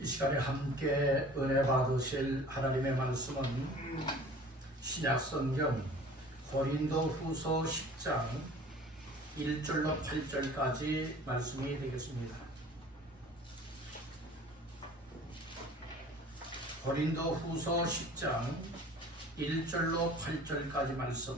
이 시간에 함께 은혜 받으실 하나님의 말씀은 신약성경 고린도후서 10장 1절로 8절까지 말씀이 되겠습니다. 고린도후서 10장 1절로 8절까지 말씀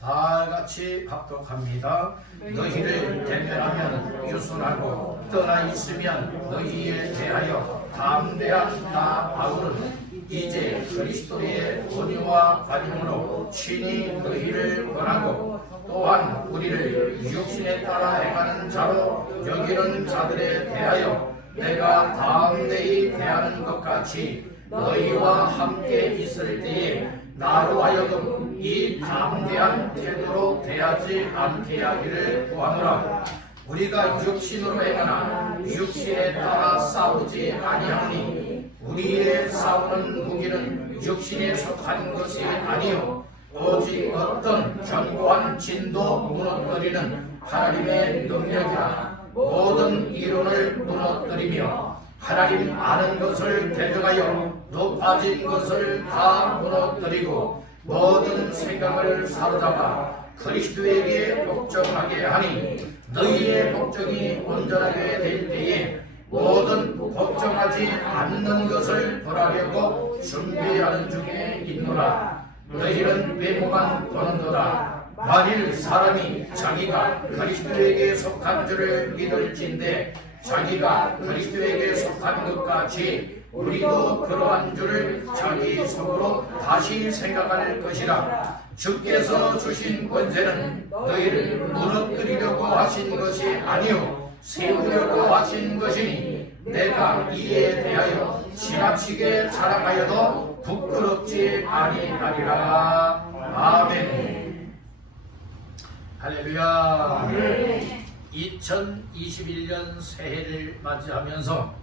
다 같이 합독합니다. 너희를 대면하면 유순하고 떠나 있으면 너희에 대하여 담대한 나 바울은 이제 그리스도의 온유와 관용으로 친히 너희를 권하고 또한 우리를 육신에 따라 행하는 자로 여기는 자들에 대하여 내가 담대히 대하는 것 같이 너희와 함께 있을 때에 나로 하여금 이 담대한 태도로 대하지 않게 하기를 구하노라. 우리가 육신으로 행하나 육신에 따라 싸우지 아니하니 우리의 싸우는 무기는 육신에 속한 것이 아니요 오직 어떤 견고한 진도 무너뜨리는 하나님의 능력이라. 모든 이론을 무너뜨리며 하나님 아는 것을 대적하여 높아진 것을 다 무너뜨리고 모든 생각을 사로잡아 그리스도에게 복종하게 하니 너희의 복종이 온전하게 될 때에 모든 복종하지 않는 것을 벌하려고 준비하는 중에 있노라. 너희는 외모만 보는도다. 만일 사람이 자기가 그리스도에게 속한 줄을 믿을진대 자기가 그리스도에게 속한 것 같이 우리도 그러한 줄을 자기 속으로 다시 생각할 것이라. 주께서 주신 권세는 너희를 무너뜨리려고 하신 것이 아니요 세우려고 하신 것이니 내가 이에 대하여 지나치게 자랑하여도 부끄럽지 아니하리라. 아멘. 할렐루야. 아멘. 2021년 새해를 맞이하면서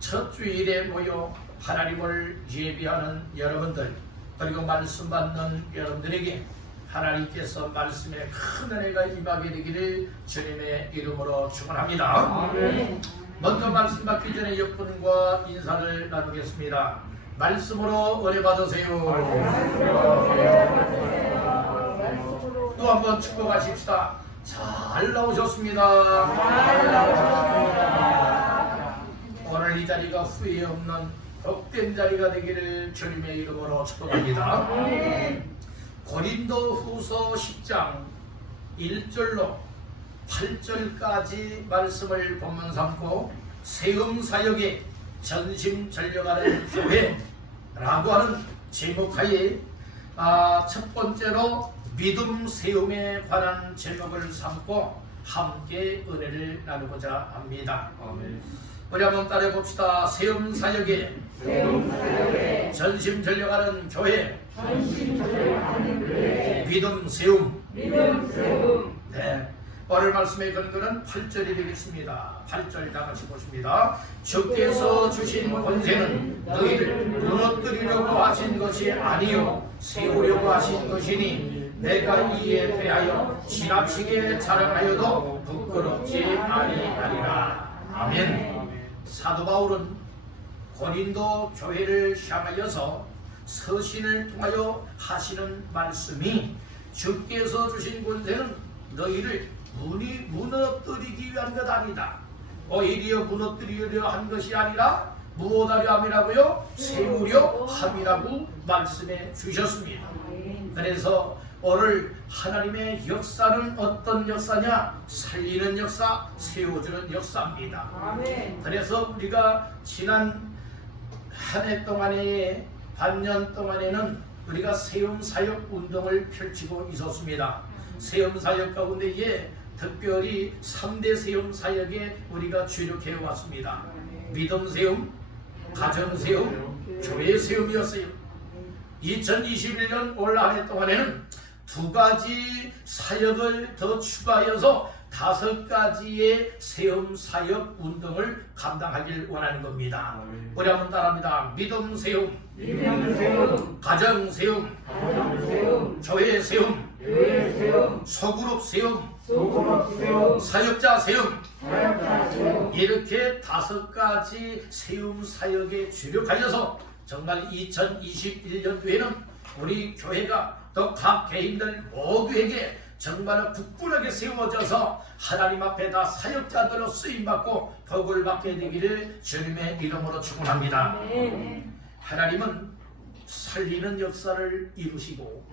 첫 주일에 모여 하나님을 예비하는 여러분들 그리고 말씀 받는 여러분들에게 하나님께서 말씀에 큰 은혜가 임하게 되기를 주님의 이름으로 축원합니다. 아멘. 먼저 말씀 받기 전에 옆분과 인사를 나누겠습니다. 말씀으로 은혜 받으세요. 또 한번 축복하십시다. 잘 나오셨습니다. 오늘 이 자리가 후회 없는 복된 자리가 되기를 주님의 이름으로 축복합니다. 고린도후서 10장 1절로 8절까지 말씀을 본문 삼고 세움사역에 전심전력하는 교회라고 하는 제목하에 첫 번째로 믿음 세움에 관한 제목을 삼고 함께 은혜를 나누고자 합니다. 아멘. 우리 한번 따라해 봅시다. 세움사역에 전심전력하는 교회, 믿음 세움. 네. 오늘 말씀의 근거는 8절이 되겠습니다. 8절 다 같이 보십니다. 주께서 주신 권세는 너희를 무너뜨리려고 하신 것이 아니요 세우려고 하신 것이니 내가 이에 대하여 지나치게 자랑하여도 부끄럽지 아니하리라. 아멘. 사도 바울은 고린도 교회를 향하여서 서신을 통하여 하시는 말씀이 주께서 주신 권세는 너희를 무너뜨리기 위한 것 아니다. 오히려 무너뜨리려 한 것이 아니라 무엇하려 함이라고요? 세우려 함이라고 말씀해 주셨습니다. 그래서 오늘 하나님의 역사는 어떤 역사냐? 살리는 역사, 세워주는 역사입니다. 아멘. 그래서 우리가 지난 한 해 동안에 반년 동안에는 우리가 세움사역 운동을 펼치고 있었습니다. 세움사역 가운데에 특별히 3대 세움사역에 우리가 주력해 왔습니다. 믿음 세움, 가정 세움, 교회 세움이었어요. 2021년 올 한 해 동안에는 2가지 사역을 더 추가하여서 5가지의 세움사역 운동을 감당하길 원하는 겁니다. 우리 한번 따라합니다. 믿음 세움, 믿음 세움, 가정 세움, 가정 세움, 교회 세움, 교회 세움, 소그룹 세움, 소그룹 세움, 사역자 세움, 사역자 세움, 이렇게 5가지 세움 사역에 주력하여서 정말 2021년도에는 우리 교회가 또 각 개인들 모두에게 정말 굳건하게 세워져서 하나님 앞에 다 사역자들로 쓰임받고 복을 받게 되기를 주님의 이름으로 축원합니다. 하나님은 살리는 역사를 이루시고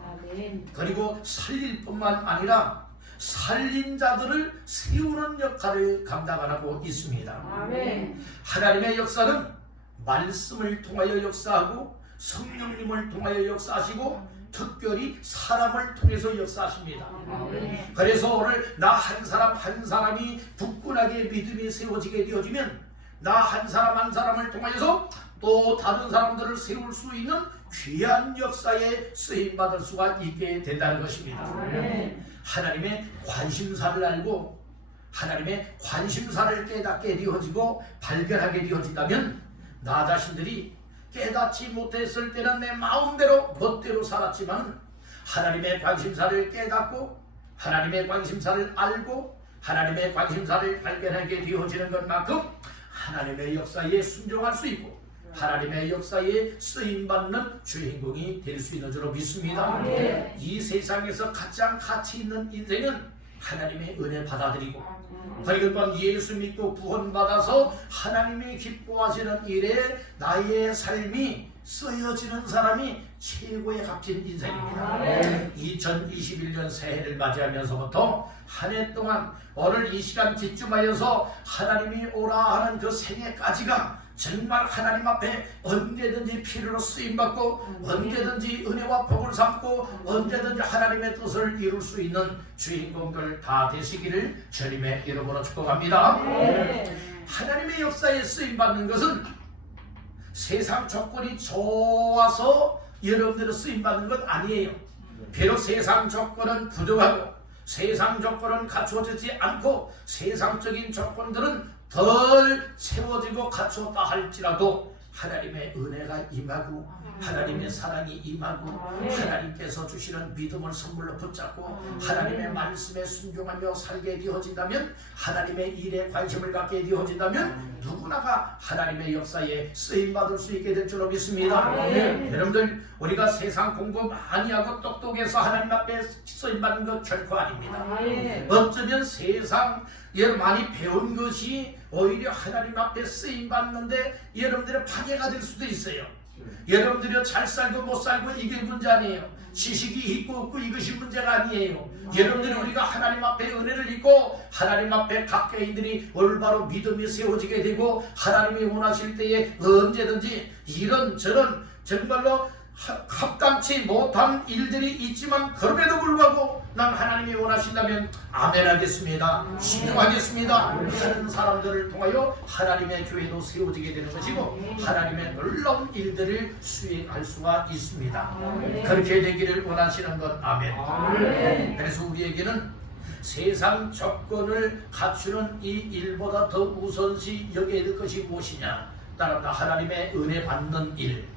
그리고 살릴 뿐만 아니라 살린 자들을 세우는 역할을 감당하고 있습니다. 하나님의 역사는 말씀을 통하여 역사하고 성령님을 통하여 역사하시고 특별히 사람을 통해서 역사하십니다. 그래서 오늘 나 한 사람 한 사람이 굳건하게 믿음이 세워지게 되어지면 나 한 사람 한 사람을 통하여서 또 다른 사람들을 세울 수 있는 귀한 역사에 쓰임받을 수가 있게 된다는 것입니다. 하나님의 관심사를 알고 하나님의 관심사를 깨닫게 되어지고 발견하게 되어진다면 나 자신들이 깨닫지 못했을 때는 내 마음대로 멋대로 살았지만 하나님의 관심사를 깨닫고 하나님의 관심사를 알고 하나님의 관심사를 발견하게 되어지는 것만큼 하나님의 역사에 순종할 수 있고 하나님의 역사에 쓰임받는 주인공이 될 수 있는 줄로 믿습니다. 이 세상에서 가장 가치 있는 인생은 하나님의 은혜 받아들이고 그리고 또한 예수 믿고 구원받아서 하나님이 기뻐하시는 일에 나의 삶이 쓰여지는 사람이 최고의 값진 인생입니다. 2021년 새해를 맞이하면서부터 한 해 동안 오늘 이 시간 기쯤하여서 하나님이 오라 하는 그 생애까지가 정말 하나님 앞에 언제든지 필요로 쓰임받고 언제든지 은혜와 복을 삼고 언제든지 하나님의 뜻을 이룰 수 있는 주인공들 다 되시기를 주님의 이름으로 축복합니다. 하나님의 역사에 쓰임받는 것은 세상 조건이 좋아서 여러분들은 쓰임받는 것 아니에요. 비록 세상 조건은 부족하고 세상 조건은 갖추어지지 않고 세상적인 조건들은 덜 채워지고 갖추었다 할지라도 하나님의 은혜가 임하고 하나님의 사랑이 임하고 하나님께서 주시는 믿음을 선물로 붙잡고 하나님의 말씀에 순종하며 살게 되어진다면 하나님의 일에 관심을 갖게 되어진다면 누구나가 하나님의 역사에 쓰임받을 수 있게 될 줄로 믿습니다. 여러분들 우리가 세상 공부 많이 하고 똑똑해서 하나님 앞에 쓰임받는 것 결코 아닙니다. 어쩌면 세상 많이 배운 것이 오히려 하나님 앞에 쓰임받는데 여러분들의 방해가 될 수도 있어요. 여러분들이 잘 살고 못 살고 이게 문제 아니에요. 지식이 있고 없고 이것이 문제가 아니에요. 여러분들이 우리가 하나님 앞에 은혜를 입고 하나님 앞에 각 개인들이 올바로 믿음이 세워지게 되고 하나님이 원하실 때에 언제든지 이런저런 정말로 합당치 못한 일들이 있지만 그럼에도 불구하고 난 하나님이 원하신다면 아멘 하겠습니다. 신중하겠습니다. 하는 사람들을 통하여 하나님의 교회도 세워지게 되는 것이고 하나님의 놀라운 일들을 수행할 수가 있습니다. 그렇게 되기를 원하시는 것 아멘. 그래서 우리에게는 세상 조건을 갖추는 이 일보다 더 우선시 여겨야 될 것이 무엇이냐? 따라서 하나님의 은혜 받는 일.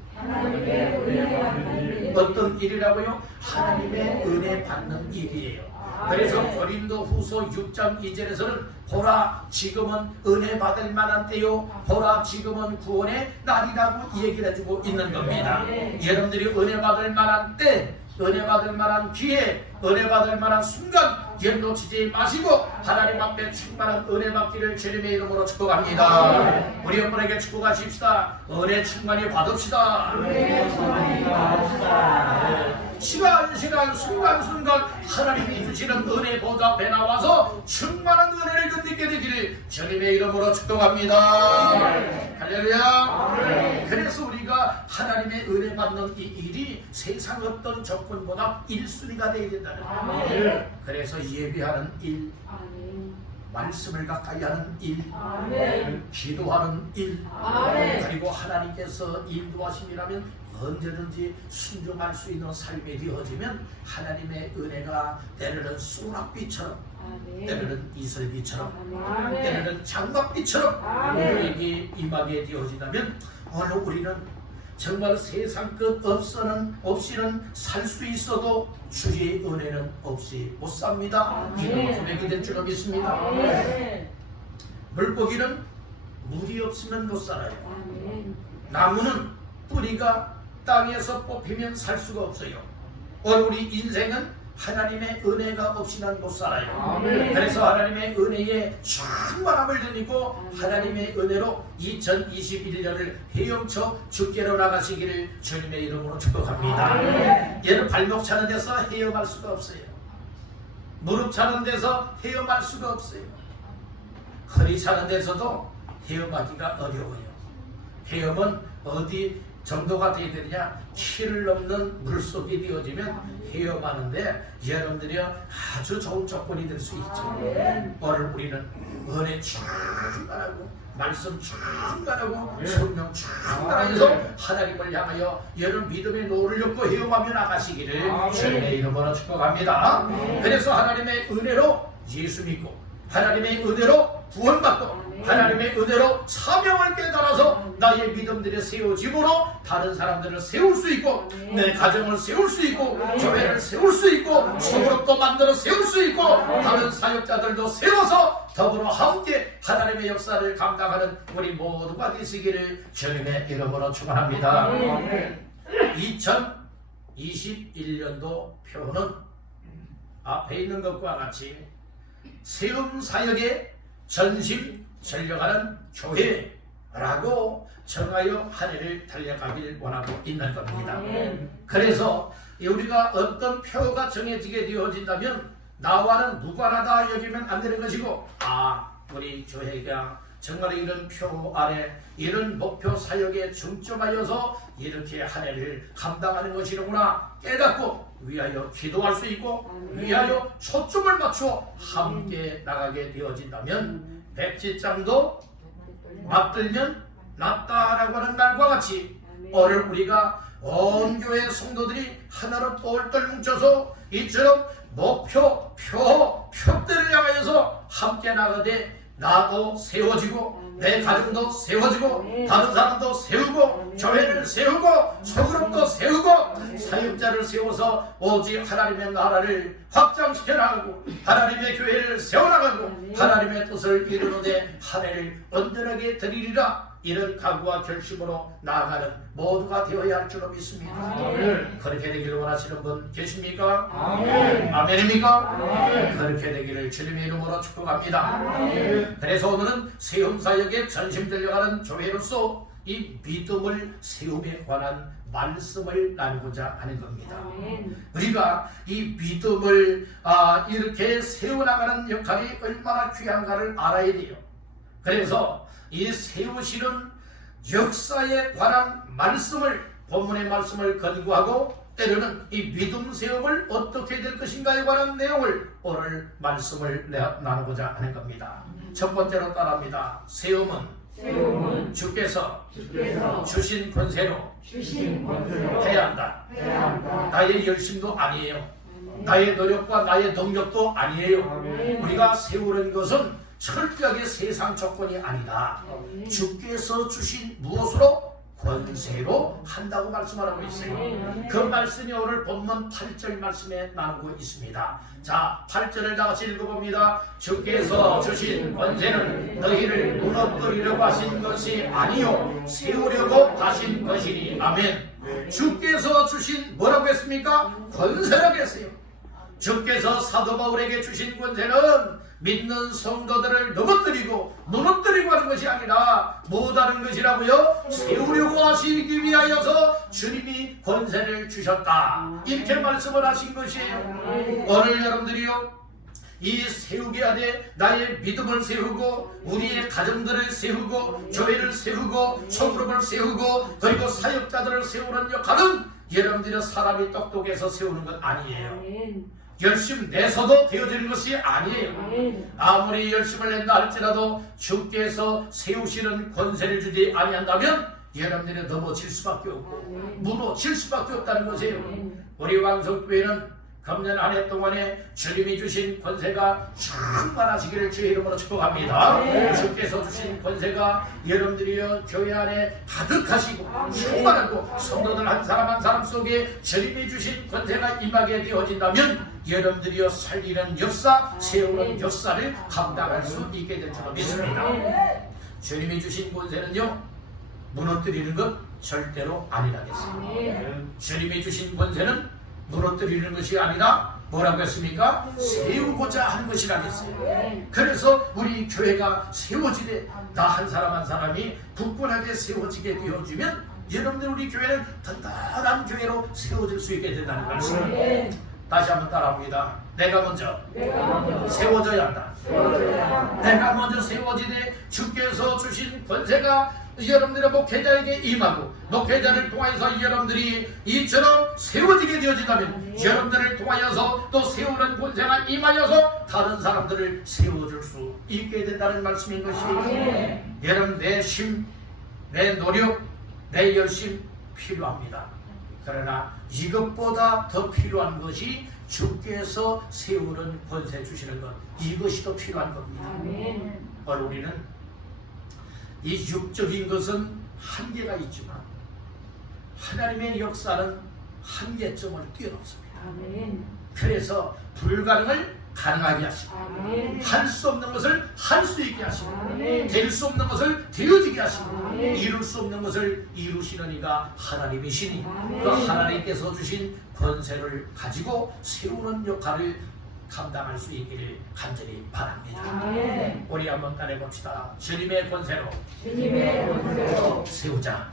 어떤 일이라고요? 하나님의 은혜 받는 일이에요. 그래서 고린도 후서 6장 2절에서는 보라 지금은 은혜 받을 만한 때요 보라 지금은 구원의 날이라고 얘기를 해주고 있는 겁니다. 여러분들이 은혜 받을 만한 때 은혜 받을 만한 기회 은혜 받을 만한 순간 놓치지 마시고 하나님 앞에 충만한 은혜 받기를 주님의 이름으로 축복합니다. 우리 여러분에게 축복하십시다. 은혜 충만히 받읍시다. 시간 순간순간 하나님이 주시는 은혜 보좌 앞에 나와서 충만한 은혜를 덧입게 되기를 주님의 이름으로 축복합니다. 할렐루야. 그래서 우리가 하나님의 은혜 받는 이 일이 세상 어떤 조건보다 1순위가 되어야 된다는 거예요. 그래서 예배하는 일, 말씀을 가까이 하는 일, 기도하는 일, 그리고 하나님께서 인도하심이라면 언제든지 순종할 수 있는 삶이 되어지면 하나님의 은혜가 때로는 소낙비처럼 때로는 이슬비처럼 때로는 장막비처럼 우리에게 임하게 되어진다면 오늘 우리는 정말 세상 끝 없이는 살 수 있어도 주의 은혜는 없이 못 삽니다. 이런 고백이 될 줄 믿습니다. 물고기는 물이 없으면 못 살아요. 나무는 뿌리가 땅에서 뽑히면 살 수가 없어요. 오늘 우리 인생은 하나님의 은혜가 없이는 못 살아요. 그래서 하나님의 은혜에 충만함을 드리고 하나님의 은혜로 2021년을 헤엄쳐 주께로 나가시기를 주님의 이름으로 축복합니다. 얘는 발목 차는 데서 헤엄할 수가 없어요. 무릎 차는 데서 헤엄할 수가 없어요. 허리 차는 데서도 헤엄하기가 어려워요. 헤엄은 어디 정도가 되어야 되느냐? 키를 넘는 물속이 되어지면 헤엄하는데 여러분들이 아주 좋은 조건이 될 수 있죠. 오늘 우리는 은혜 충만하고 말씀 충만하고 성령 충만해서 하나님을 향하여 여러분 믿음의 노를 엮고 헤엄하며 나가시기를 주님의 이름으로 축복합니다. 그래서 하나님의 은혜로 예수 믿고 하나님의 은혜로 구원받고 하나님의 은혜로 사명을 깨달아서 나의 믿음들이 세워짐으로 다른 사람들을 세울 수 있고 내 가정을 세울 수 있고 교회를 세울 수 있고 소그룹도 만들어 세울 수 있고 다른 사역자들도 세워서 더불어 함께 하나님의 역사를 감당하는 우리 모두가 되시기를 주님의 이름으로 축원합니다. 2021년도 표는 앞에 있는 것과 같이 세움 사역의 전심 전력하는 교회라고 정하여 한 해를 달려가길 원하고 있는 겁니다. 그래서 우리가 어떤 표가 정해지게 되어진다면 나와는 무관하다 여기면 안 되는 것이고 우리 교회가 정말 이런 표 아래 이런 목표 사역에 중점하여서 이렇게 한 해를 감당하는 것이로구나 깨닫고 위하여 기도할 수 있고 위하여 초점을 맞춰 함께 나가게 되어진다면 백지장도 맞들면 낫다라고 하는 말과 같이 오늘 우리가 온 교회 성도들이 하나로 똘똘 뭉쳐서 이처럼 목표, 표대를 향하여서 함께 나가되 나도 세워지고 내 가정도 세워지고 다른 사람도 세우고 교회를 세우고 소그룹도 세우고 사역자를 세워서 오직 하나님의 나라를 확장시켜 나가고 하나님의 교회를 세워나가고 하나님의 뜻을 이루는데 한 해를 온전하게 드리리라 이런 각오와 결심으로 나아가는 모두가 되어야 할 줄로 믿습니다. 그렇게 되기를 원하시는 분 계십니까? 아멘입니까? 그렇게 되기를 주님의 이름으로 축복합니다. 그래서 오늘은 세움사역에 전심 들려가는 교회로서 이 믿음을 세움에 관한 말씀을 나누고자 하는 겁니다. 우리가 이 믿음을 이렇게 세워나가는 역할이 얼마나 귀한가를 알아야 돼요. 그래서 이 세우시는 역사에 관한 말씀을 본문의 말씀을 근거하고 때로는 이 믿음 세움을 어떻게 될 것인가에 관한 내용을 오늘 말씀을 나누고자 하는 겁니다. 첫 번째로 따라합니다. 세움은 주께서 주신 권세로 해야 한다. 나의 열심도 아니에요. 나의 노력과 나의 동력도 아니에요. 우리가 세우는 것은 철저하게 세상 조건이 아니다. 주께서 주신 무엇으로? 권세로 한다고 말씀하고 있어요. 그 말씀이 오늘 본문 8절 말씀에 나오고 있습니다. 자, 8절을 다 같이 읽어봅니다. 주께서 주신 권세는 너희를 무너뜨리려고 하신 것이 아니요 세우려고 하신 것이니. 아멘. 주께서 주신 뭐라고 했습니까? 권세라고 했어요. 주께서 사도 바울에게 주신 권세는 믿는 성도들을 넘어뜨리고 무너뜨리고 하는 것이 아니라 못하는 것이라고요? 세우려고 하시기 위하여서 주님이 권세를 주셨다. 이렇게 말씀을 하신 것이에요. 오늘 여러분들이요 이 세우게 하되 나의 믿음을 세우고 우리의 가정들을 세우고 교회를 세우고 소그룹을 세우고 그리고 사역자들을 세우는 역할은 여러분들의 사람이 똑똑해서 세우는 것 아니에요. 열심 내서도 되어지는 것이 아니에요. 아무리 열심을 낸다 할지라도 주께서 세우시는 권세를 주지 아니한다면 여러분들이 넘어질 수밖에 없고 무너질 수밖에 없다는 것이에요. 우리 왕성교회는 금년 한 해 동안에 주님이 주신 권세가 충만하시기를 주의 이름으로 축복합니다. 주께서 주신 권세가 여러분들이여 교회 안에 가득하시고 충만하고 성도들 한 사람 한 사람 속에 주님이 주신 권세가 임하게 되어진다면 여러분들이여 살리는 역사, 세우는 역사를 감당할 수 있게 될 줄로 믿습니다. 주님이 주신 권세는요, 무너뜨리는 것 절대로 아니라겠습니다. 주님이 주신 권세는 무너뜨리는 것이 아니라 뭐라고 했습니까? 세우고자 하는 것이라겠어요. 그래서 우리 교회가 세워지되 나 한 사람 한 사람이 굳건하게 세워지게 되어주면 여러분들 우리 교회는 든든한 교회로 세워질 수 있게 된다는 말씀을 다시 한번 따라합니다. 내가 먼저 세워져야 한다. 내가 먼저 세워지되 주께서 주신 권세가 여러분들의 목회자에게 임하고 목회자를 통하여서 여러분들이 이처럼 세워지게 되어진다면 여러분들을 통하여서 또 세우는 권세가 임하여서 다른 사람들을 세워줄 수 있게 된다는 말씀인 것이 여러분 내 심, 내 노력, 내 열심 필요합니다. 그러나 이것보다 더 필요한 것이 주께서 세우는 권세 주시는 것, 이것이 더 필요한 겁니다. 오늘 우리는 이 육적인 것은 한계가 있지만 하나님의 역사는 한계점을 뛰어넘습니다. 그래서 불가능을 가능하게 하시고 할 수 없는 것을 할 수 있게 하시고 될 수 없는 것을 되어지게 하시고 이룰 수 없는 것을 이루시는 이가 하나님이시니 그 하나님께서 주신 권세를 가지고 세우는 역할을 감당할 수 있기를 간절히 바랍니다. 우리 한번 따라해봅시다. 주님의 권세로 세우자.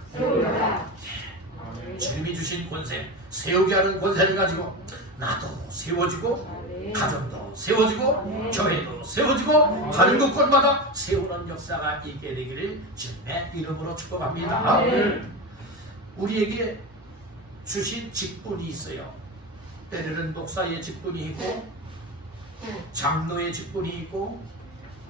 주님이 주신 권세, 세우게 하는 권세를 가지고 나도 세워지고 가정도 세워지고 교회도 세워지고 다른 곳곳마다 세우는 역사가 있게 되기를 주님의 이름으로 축복합니다. 우리에게 주신 직분이 있어요. 때로는 목사의 직분이 있고 장로의 직분이 있고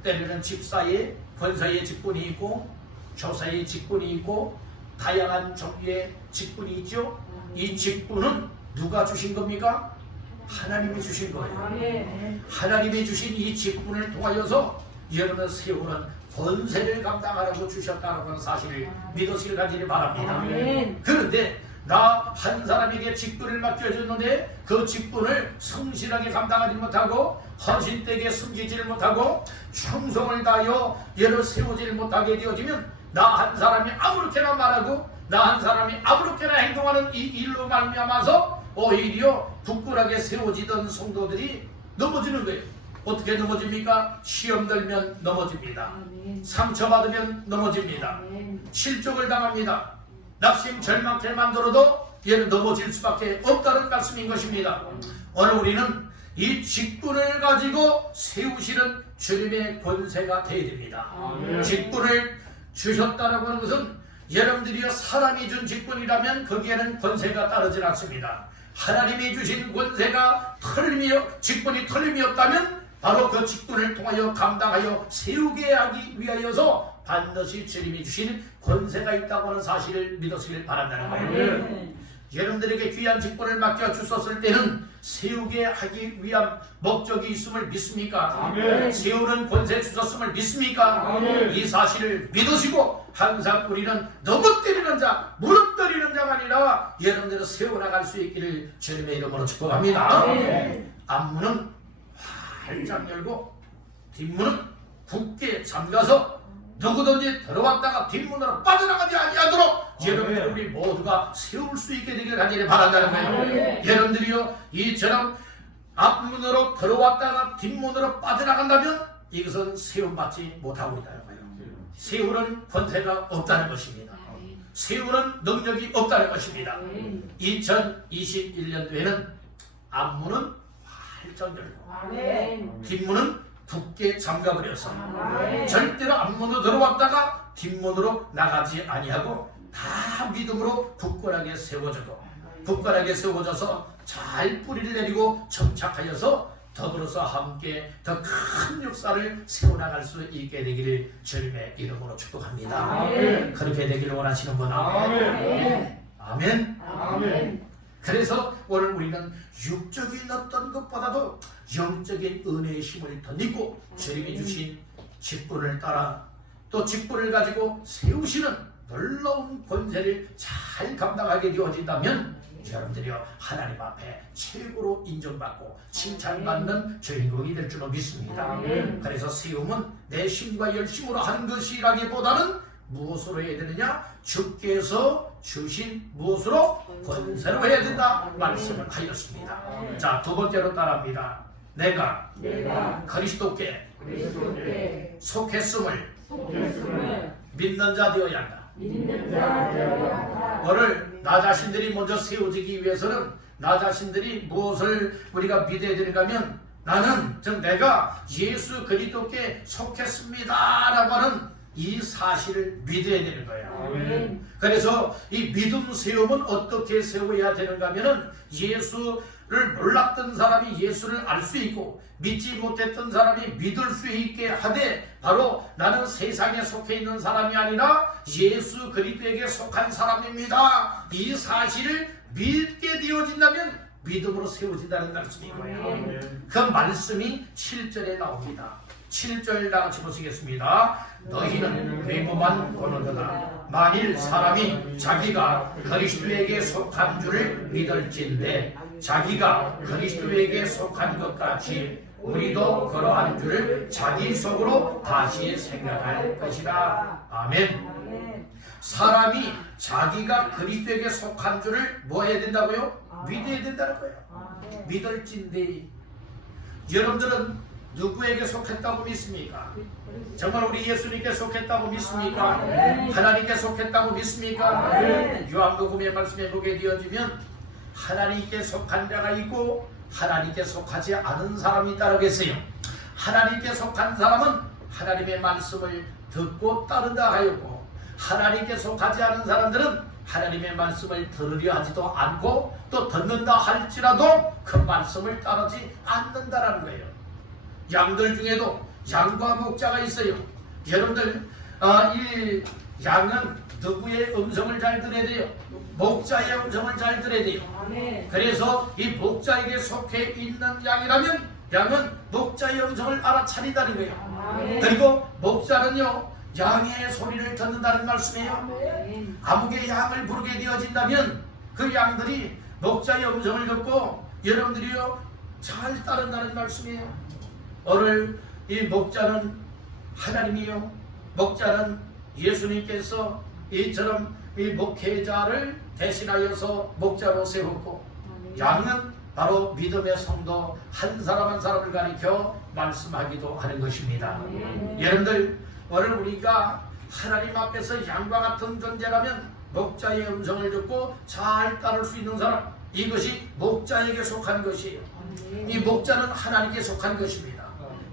때로는 집사의 권사의 직분이 있고 교사의 직분이 있고 다양한 종류의 직분이 있죠. 이 직분은 누가 주신 겁니까? 하나님이 주신 거예요. 하나님이 주신 이 직분을 통하여서 여러분을 세우는 권세를 감당하라고 주셨다는 하는 사실을 믿으시길 간절히 바랍니다. 그런데 나 한 사람에게 직분을 맡겨줬는데 그 직분을 성실하게 감당하지 못하고 헌신되게 숨기지를 못하고 충성을 다하여 얘를 세우지를 못하게 되어지면 나 한 사람이 아무렇게나 말하고 나 한 사람이 아무렇게나 행동하는 이 일로 말미암아서 오히려 굳건하게 세워지던 성도들이 넘어지는 거예요. 어떻게 넘어집니까? 시험 들면 넘어집니다. 상처받으면 넘어집니다. 실족을 당합니다. 낙심 절망케 만들어도 얘는 넘어질 수밖에 없다는 말씀인 것입니다. 오늘 우리는 이 직분을 가지고 세우시는 주님의 권세가 되어야 됩니다. 직분을 주셨다라고 하는 것은 여러분들이 사람이 준 직분이라면 거기에는 권세가 따르지 않습니다. 하나님이 주신 권세가 직분이 틀림이 없다면 바로 그 직분을 통하여 감당하여 세우게 하기 위하여서 반드시 주님이 주신 권세가 있다고 하는 사실을 믿으시길 바란다는 거예요. 여러분들에게 귀한 직분을 맡겨 주셨을 때는 세우게 하기 위한 목적이 있음을 믿습니까? 세우는 권세 주셨음을 믿습니까? 이 사실을 믿으시고 항상 우리는 넘어뜨리는 자, 무너뜨리는 자가 아니라 여러분들을 세워나갈 수 있기를 주님의 이름으로 축복합니다. 앞문은 활짝 열고 뒷문은 굳게 잠가서 누구든지 들어왔다가 뒷문으로 빠져나가지 아니하도록 여러분들 우리 모두가 세울 수 있게 되기를 간절히 바란다는 거예요. 여러분들이요 이처럼 앞문으로 들어왔다가 뒷문으로 빠져나간다면 이것은 세움받지 못하고 있다는 거예요. 세우는 권세가 없다는 것입니다. 세우는 능력이 없다는 것입니다. 2021년도에는 앞문은 활짝 열고 뒷문은 굳게 잠가버려서 절대로 앞문으로 들어왔다가 뒷문으로 나가지 아니하고 다 믿음으로 굳건하게 세워져서 잘 뿌리를 내리고 정착하여서 더불어서 함께 더 큰 역사를 세워나갈 수 있게 되기를 주님의 이름으로 축복합니다. 그렇게 되기를 원하시는 분 아멘. 아멘. 그래서 오늘 우리는 육적인 어떤 것보다도 영적인 은혜의 힘을 덧입고 주님이 주신 직분을 따라 또 직분을 가지고 세우시는 놀라운 권세를 잘 감당하게 되어진다면 여러분들이요 하나님 앞에 최고로 인정받고 칭찬받는 주인공이 될 줄로 믿습니다. 그래서 세움은 내 힘과 열심으로 하는 것이라기보다는 무엇으로 해야 되느냐? 주께서 주신 무엇으로? 권세로 해야 된다 말씀을 하였습니다. 자, 두 번째로 따라합니다. 내가 그리스도께 속했음을 믿는 자 되어야 한다. 너를 나 자신들이 먼저 세워지기 위해서는 나 자신들이 무엇을 우리가 믿어야 되는가 하면 나는 즉 내가 예수 그리스도께 속했습니다 라고 하는 이 사실을 믿어야 되는 거예요. 그래서 이 믿음 세움은 어떻게 세워야 되는가 하면은 예수를 몰랐던 사람이 예수를 알 수 있고 믿지 못했던 사람이 믿을 수 있게 하되 바로 나는 세상에 속해 있는 사람이 아니라 예수 그리스도에게 속한 사람입니다. 이 사실을 믿게 되어진다면 믿음으로 세워진다는 말씀이고요. 그 말씀이 7절에 나옵니다. 7절 다 같이 보시겠습니다. 너희는 외모만 보는도다. 만일 사람이 자기가 그리스도에게 속한 줄을 믿을진대 자기가 그리스도에게 속한 것 같이 우리도 그러한 줄을 자기 속으로 다시 생각할 것이다. 아멘. 사람이 자기가 그리스도에게 속한 줄을 뭐 해야 된다고요? 믿어야 된다는 거예요. 믿을진대. 여러분들은 누구에게 속했다고 믿습니까? 정말 우리 예수님께 속했다고 믿습니까? 하나님께 속했다고 믿습니까? 요한복음의 말씀에 보게 되어지면 하나님께 속한 자가 있고 하나님께 속하지 않은 사람이 있다고 했어요. 하나님께 속한 사람은 하나님의 말씀을 듣고 따른다 하였고 하나님께 속하지 않은 사람들은 하나님의 말씀을 들으려 하지도 않고 또 듣는다 할지라도 그 말씀을 따르지 않는다라는 거예요. 양들 중에도 양과 목자가 있어요. 여러분들 이 양은 누구의 음성을 잘 들어야 돼요? 목자의 음성을 잘 들어야 돼요. 그래서 이 목자에게 속해 있는 양이라면 양은 목자의 음성을 알아차린다는 거예요. 그리고 목자는요 양의 소리를 듣는다는 말씀이에요. 아무개 양을 부르게 되어진다면 그 양들이 목자의 음성을 듣고 여러분들이요 잘 따른다는 말씀이에요. 오늘 이 목자는 하나님이요 목자는 예수님께서 이처럼 이 목회자를 대신하여서 목자로 세웠고 양은 바로 믿음의 성도 한 사람 한 사람을 가리켜 말씀하기도 하는 것입니다. 여러분들 오늘 우리가 하나님 앞에서 양과 같은 존재라면 목자의 음성을 듣고 잘 따를 수 있는 사람 이것이 목자에게 속한 것이에요. 이 목자는 하나님께 속한 것입니다.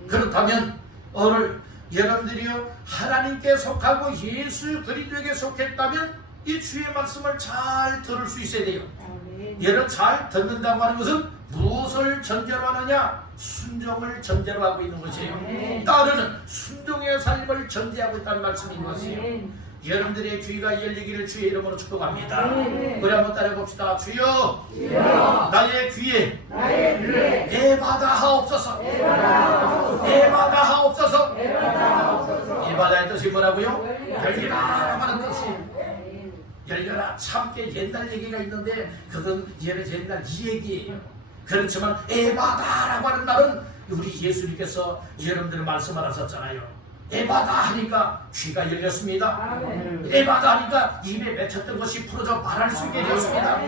그렇다면 오늘 여러분들이요 하나님께 속하고 예수 그리스도에게 속했다면 이 주의 말씀을 잘 들을 수 있어야 돼요. 여러분 잘 듣는다고 하는 것은 무엇을 전제로 하느냐? 순종을 전제로 하고 있는 것이에요. 따르는 순종의 삶을 전제하고 있다는 말씀인 것이에요. 여러분들의 귀가 열리기를 주의 이름으로 축복합니다. 우리 한번 따라해봅시다. 주여 나의 귀에 예받아 하옵소서. 예받아 하옵소서. 예받아의 뜻이 뭐라고요? 열리라 하는 뜻이에요. 열려라. 참게 옛날 얘기가 있는데 그건 옛날 이 얘기예요. 그렇지만 에바다라고 하는 말은 우리 예수님께서 여러분들의 말씀을 하셨잖아요. 에바다 하니까 귀가 열렸습니다. 에바다 하니까 입에 맺혔던 것이 풀어져 말할 수 있게 되었습니다.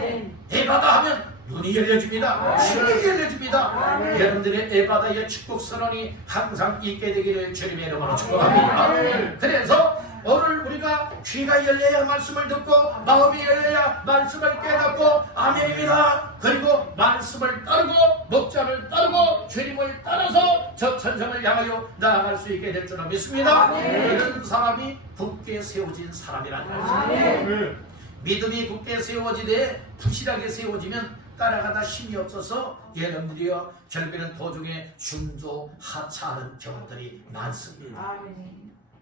에바다 하면 눈이 열려집니다. 신이 열려집니다. 여러분들의 에바다의 축복 선언이 항상 있게 되기를 주님의 이름으로 축복합니다. 그래서 오늘 우리가 귀가 열려야 말씀을 듣고 마음이 열려야 말씀을 깨닫고 아멘입니다. 그리고 말씀을 따르고 목자를 따르고 주님을 따라서 저 천성을 향하여 나아갈 수 있게 될 줄로 믿습니다. 이런 사람이 굳게 세워진 사람이란 말이죠. 믿음이 굳게 세워지되 부실하게 세워지면 따라가다 힘이 없어서 여러분들이요 결국에는 도중에 중도 하차하는 경우들이 많습니다.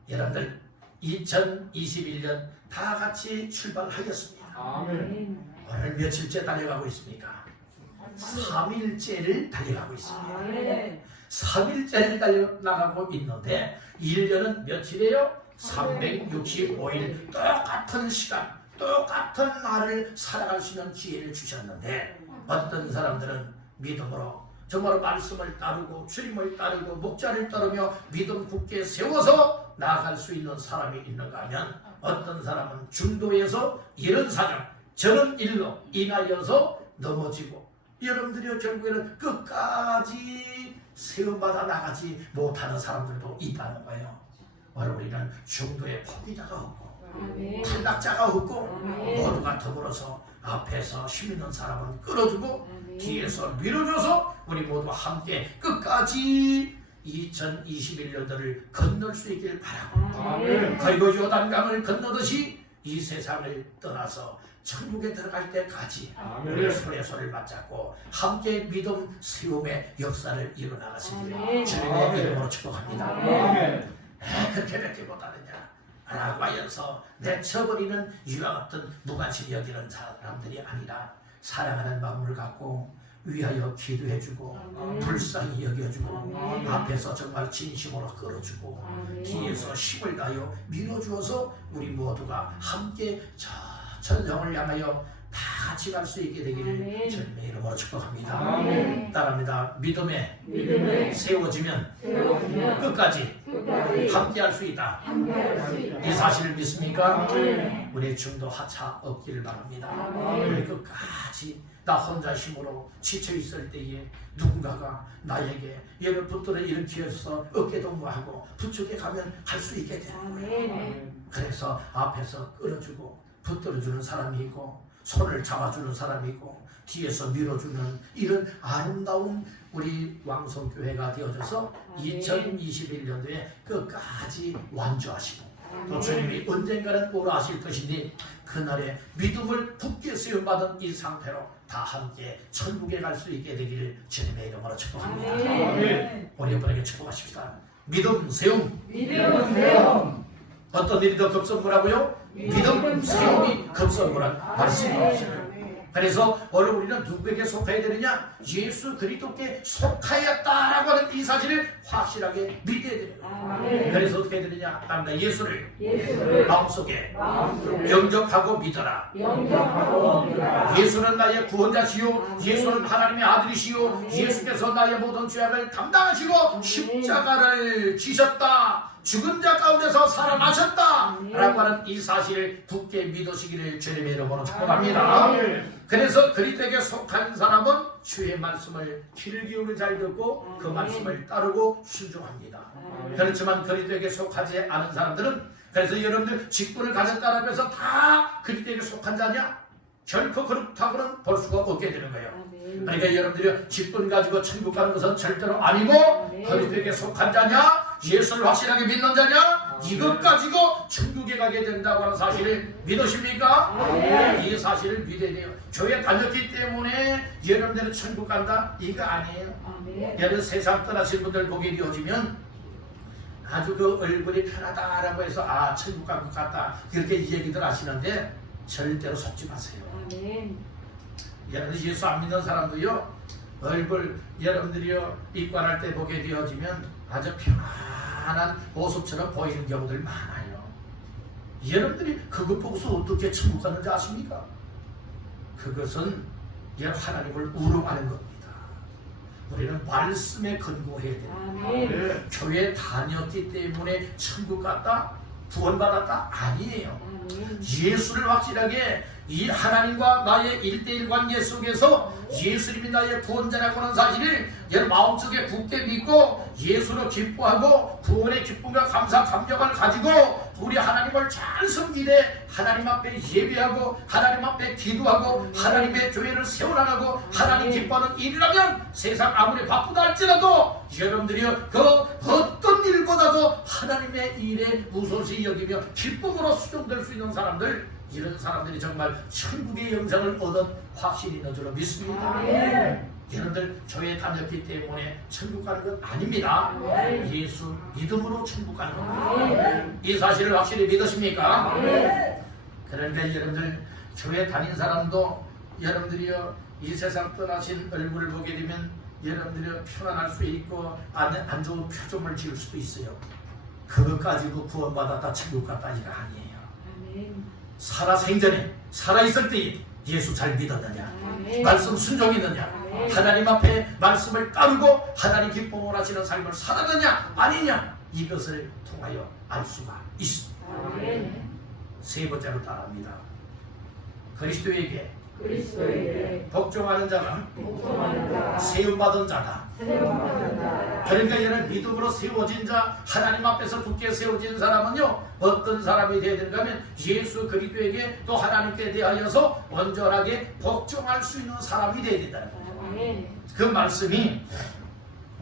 여러분들 2021년 다 같이 출발하겠습니다. 아멘. 오늘 며칠째 달려가고 있습니까? 3일째를 달려가고 있습니다. 3일째를 달려나가고 있는데 1년은 며칠이에요? 365일 똑같은 시간 똑같은 날을 살아갈 수 있는 기회를 주셨는데 어떤 사람들은 믿음으로 정말 말씀을 따르고 주님을 따르고 목자를 따르며 믿음 굳게 세워서 나아갈 수 있는 사람이 있는가 하면 어떤 사람은 중도에서 이런 사정 저런 일로 인하여서 넘어지고 여러분들이 결국에는 끝까지 세움받아 나가지 못하는 사람들도 있다는 거예요. 바로 우리는 중도에 포기자가 없고 탈락자가 없고 모두가 더불어서 앞에서 힘있는 사람은 끌어주고 뒤에서 밀어줘서 우리 모두 함께 끝까지 2021년도를 건널 수 있길 바라고 그리고 요단강을 건너듯이 이 세상을 떠나서 천국에 들어갈 때까지 우리 손에 손을 맞잡고 함께 믿음 세움의 역사를 이뤄나가시기를 주님의 이름으로 축복합니다. 그렇게 뵙지 못하느냐 라고 하여서 내쳐버리는 이와 같은 무관심히 여기는 사람들이 아니라 사랑하는 마음을 갖고 위하여 기도해주고 불쌍히 여겨주고 앞에서 정말 진심으로 끌어주고 뒤에서 힘을 다하여 밀어주어서 우리 모두가 함께 저 천성을 향하여 다 같이 갈 수 있게 되기를 주님의 이름으로 축복합니다. 따라합니다. 믿음에 세워지면 끝까지 함께 할 수 있다. 이 사실을 믿습니까? 우리 중도 하차 없기를 바랍니다. 우리 끝까지 나 혼자 힘으로 지쳐 있을 때에 누군가가 나에게 얘를 붙들어 일으켜서 어깨동무하고 부축해 가면 할 수 있게 되는 거예요. 그래서 앞에서 끌어주고 붙들어주는 사람이 있고 손을 잡아주는 사람이 있고 뒤에서 밀어주는 이런 아름다운 우리 왕성교회가 되어져서 2021년도에 끝까지 완주하시고 또 주님이 언젠가는 오라 하실 것이니 그날에 믿음을 굳게 세움받은 이 상태로 다 함께 천국에 갈 수 있게 되기를 주님의 이름으로 축복합니다. 우리 여러분에게 축복하십시다. 믿음 세움 어떤 일이 더 급선무라고요? 믿음 세움이 급선무란 말씀이시죠. 그래서 오늘 우리는 누구에게 속해야 되느냐? 예수 그리스도께 속하였다라고 하는 이 사실을 확실하게 믿어야 돼요. 그래서 어떻게 해야 되느냐? 따라 예수를 마음속에 영접하고 믿어라. 예수는 나의 구원자시요 예수는 하나님의 아들이시요 예수께서 나의 모든 죄악을 담당하시고 십자가를 지셨다. 죽은 자 가운데서 살아나셨다 라고 하는 이 사실을 굳게 믿으시기를 주님의 이름으로 축복합니다. 그래서 그리스도에게 속한 사람은 주의 말씀을 귀를 기울여 잘 듣고 그 말씀을 따르고 순종합니다. 그렇지만 그리스도에게 속하지 않은 사람들은 그래서 여러분들 직분을 가졌다라고 해서 다 그리스도에게 속한 자냐? 결코 그렇다고는 볼 수가 없게 되는 거예요. 그러니까 여러분들이 직분 가지고 천국 가는 것은 절대로 아니고 그리스도에게 속한 자냐? 예수를 확실하게 믿는 자냐? 이것 가지고 천국에 가게 된다고 하는 사실을 믿으십니까? 이 사실을 믿어야 돼요. 교회 다녔기 때문에 여러분들은 천국 간다? 이거 아니에요. 여러분 세상 떠나신 분들 보게 되어지면 아주 그 얼굴이 편하다라고 해서 아 천국 갈 것 같다 이렇게 얘기들 하시는데 절대로 속지 마세요. 여러분 예수 안 믿는 사람도요 얼굴 여러분들이요 입관할 때 보게 되어지면 아주 편안한 모습처럼 보이는 경우들 많아요. 여러분들이 그것 보고서 어떻게 천국 가는지 아십니까? 그것은 여러분 하나님을 우롱하는 겁니다. 우리는 말씀에 근거해야 됩니다. 교회 다녔기 때문에 천국 갔다 구원받았다 아니에요. 예수를 확실하게 이 하나님과 나의 1:1 관계 속에서 예수님이 나의 구원자라고 하는 사실을 여러분 마음속에 굳게 믿고 예수로 기뻐하고 구원의 기쁨과 감사 감격을 가지고 우리 하나님을 잘 섬기되 하나님 앞에 예배하고 하나님 앞에 기도하고 하나님의 교회를 세워나가고 하나님 기뻐하는 일이라면 세상 아무리 바쁘다 할지라도 여러분들이 그 어떤 일보다도 하나님의 일에 우선시 여기며 기쁨으로 수용될 수 있는 사람들 이런 사람들이 정말 천국의 영생을 얻은 확신이 있는 줄로 믿습니다. 여러분들 교회 다녔기 때문에 천국 가는 건 아닙니다. 예수 믿음으로 천국 가는 겁니다. 이 사실을 확실히 믿으십니까? 그런데 여러분들 교회 다닌 사람도 여러분들이요 이 세상 떠나신 얼굴을 보게 되면 여러분들이 평안할 수 있고 안 좋은 표정을 지을 수도 있어요. 그것 가지고 구원받았다 천국 갔다 이거 아니에요. 아멘. 살아 생전에 살아있을 때 예수 잘 믿었느냐, 아멘. 말씀 순종했느냐, 아멘. 하나님 앞에 말씀을 따르고 하나님 기쁨을 하시는 삶을 살았느냐 아니냐 이것을 통하여 알 수가 있습니다. 아멘. 세 번째로 따라합니다. 그리스도에게 그리스도에게 복종하는 자가 복종하는 자가 세움받은 자다. 세움받은 자다. 그러니까 이는 믿음으로 세워진 자, 하나님 앞에서 굳게 세워진 사람은요 어떤 사람이 되어야 되는가 하면 예수 그리스도에게 또 하나님께 대하여서 온전하게 복종할 수 있는 사람이 되어야 된다는 거예요. 아멘. 그 말씀이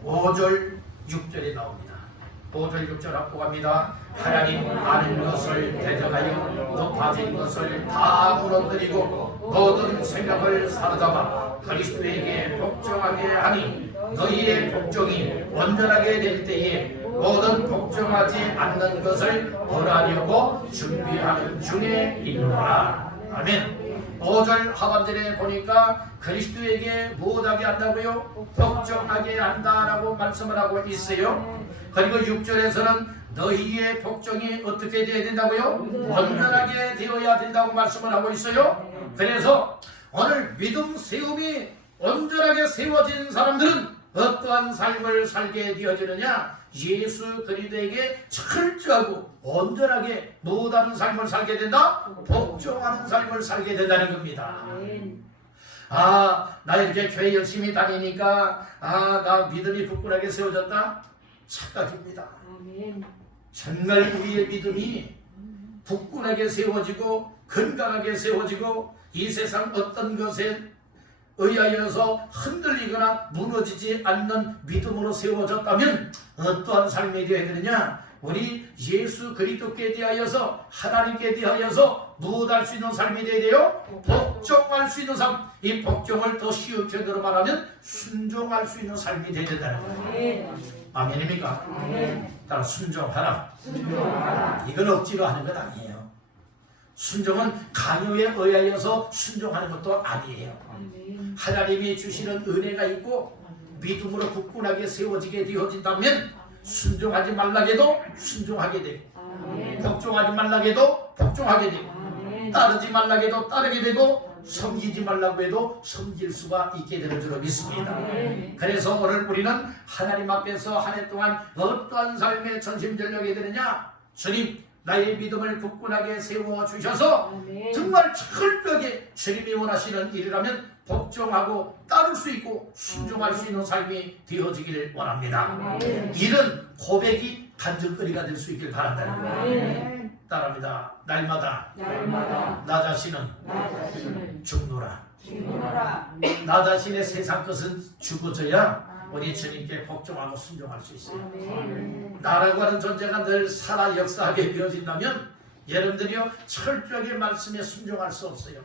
5절 6절에 나옵니다. 5절 6절 합고 갑니다. 하나님 아는 것을 대적하여 높아진 것을 다 무너뜨리고 모든 생각을 사로잡아 그리스도에게 복종하게 하니 너희의 복종이 온전하게 될 때에 모든 복종하지 않는 것을 벌하려고 준비하는 중에 있노라. 아멘. 5절 하반절에 보니까 그리스도에게 무엇하게 한다고요? 복종하게 한다라고 말씀을 하고 있어요. 그리고 6절에서는 너희의 복종이 어떻게 되어야 된다고요? 온전하게 되어야 된다고 말씀을 하고 있어요. 그래서 오늘 믿음 세움이 온전하게 세워진 사람들은 어떠한 삶을 살게 되어지느냐? 예수 그리스도에게 철저하고 온전하게 무엇하는 삶을 살게 된다? 복종하는 삶을 살게 된다는 겁니다. 아멘. 나 이렇게 교회 열심히 다니니까 나 믿음이 굳건하게 세워졌다? 착각입니다. 아멘. 정말 우리의 믿음이 굳건하게 세워지고 건강하게 세워지고 이 세상 어떤 것에 의하여서 흔들리거나 무너지지 않는 믿음으로 세워졌다면 어떠한 삶이 되어야 되느냐? 우리 예수 그리스도께 대하여서 하나님께 대하여서 무엇할 수 있는 삶이 되어야 돼요? 복종할 수 있는 삶. 이 복종을 더 쉬운 표현으로 말하면 순종할 수 있는 삶이 되어야 된다는 거예요. 아멘. 아멘입니까? 아멘. 따라 순종하라. 순종하라. 이건 억지로 하는 것 아니에요. 순종은 강요에 의하여서 순종하는 것도 아니에요. 아멘. 하나님이 주시는 은혜가 있고 믿음으로 굳건하게 세워지게 되어진다면 순종하지 말라게도 순종하게 되고 아멘. 복종하지 말라게도 복종하게 되고 아멘. 따르지 말라게도 따르게 되고 섬기지 말라고 해도 섬길 수가 있게 되는 줄 믿습니다. 아멘. 그래서 오늘 우리는 하나님 앞에서 한 해 동안 어떠한 삶에 전심전력이 되느냐? 주님 나의 믿음을 굳건하게 세워주셔서 아멘. 정말 철저하게 주님이 원하시는 일이라면 복종하고 따를 수 있고 순종할 수 있는 삶이 되어지기를 원합니다. 아멘. 이런 고백이 간증거리가 될 수 있길 바란다는 거예요. 아멘. 따라합니다. 날마다 날마다 나 자신은 나 자신을 죽노라. 죽노라. 나 자신의 세상 것은 죽어져야 우리 주님께 복종하고 순종할 수 있어요. 아멘. 나라고 하는 존재가 늘 살아 역사하게 되어진다면 여러분들이요 철저하게 말씀에 순종할 수 없어요.